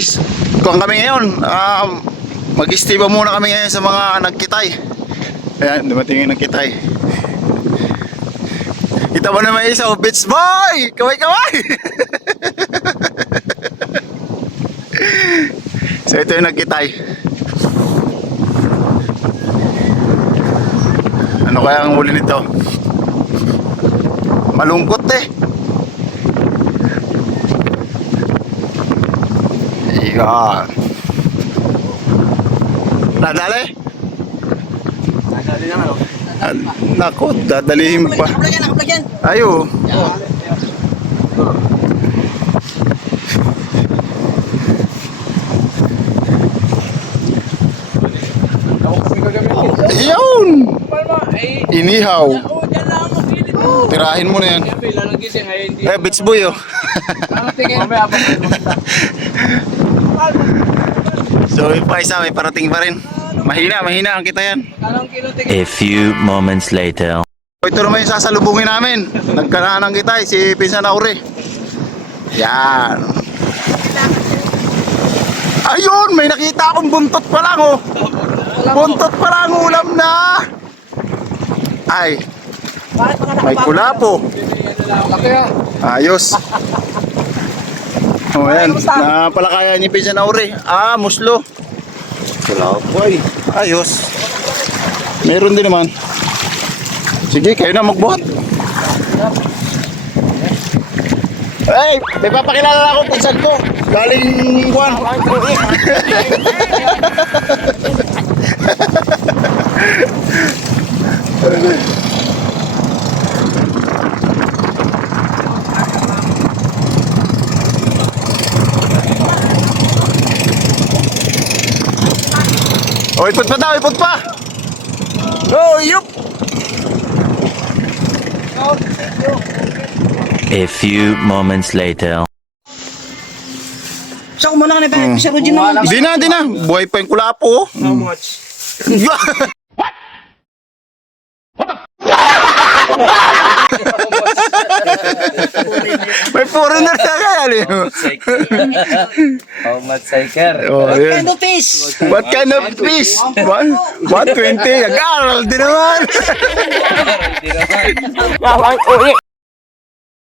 Guys, kung kami ngayon, um, mag-istiba muna kami ngayon sa mga nagkitay. Ayan, dumating yung nagkitay. Kita mo naman isa, oh, bitch boy! Kaway kaway! so ito yung nagkitay. Ano kaya ang huli nito? Malungkot eh. Iyan. Nadali? Nadali naman oh. Ah, Nako, dadalihin pa. Ayo. Ayun! Inihaw. Tirahin mo na yan. Eh, bitch boy oh. Tingin. So, yung pa isa, may parating pa rin. Mahina, mahina ang kita yan. A few moments later. Ito naman yung sasalubungin namin. Nagkanaan kita si Pinsan Aure. Yan. Ayun, may nakita akong buntot pa lang oh. Buntot pa lang ulam na. Ay, may kulapo. Laki Ayos. Oh, yan. Napalakayan ni Pinsan Aure. Ah, muslo. Kulapo ay. Ayos. Meron din naman. Sige, kayo na magbuhat. Hey, may papakilala ako pinsan ko. Galing Juan. Oh, ipot pa daw, ipot pa. Oh, yup. A few moments later. So, umuna ka na ba? Sa Rujin naman. Di na, di na. Buhay pa yung kulapo. How much? May foreigner ni. How much cycle? Oh, What yun. kind of fish? What kind of fish? One, 120. Nag-aaral din naman. Hindi naman.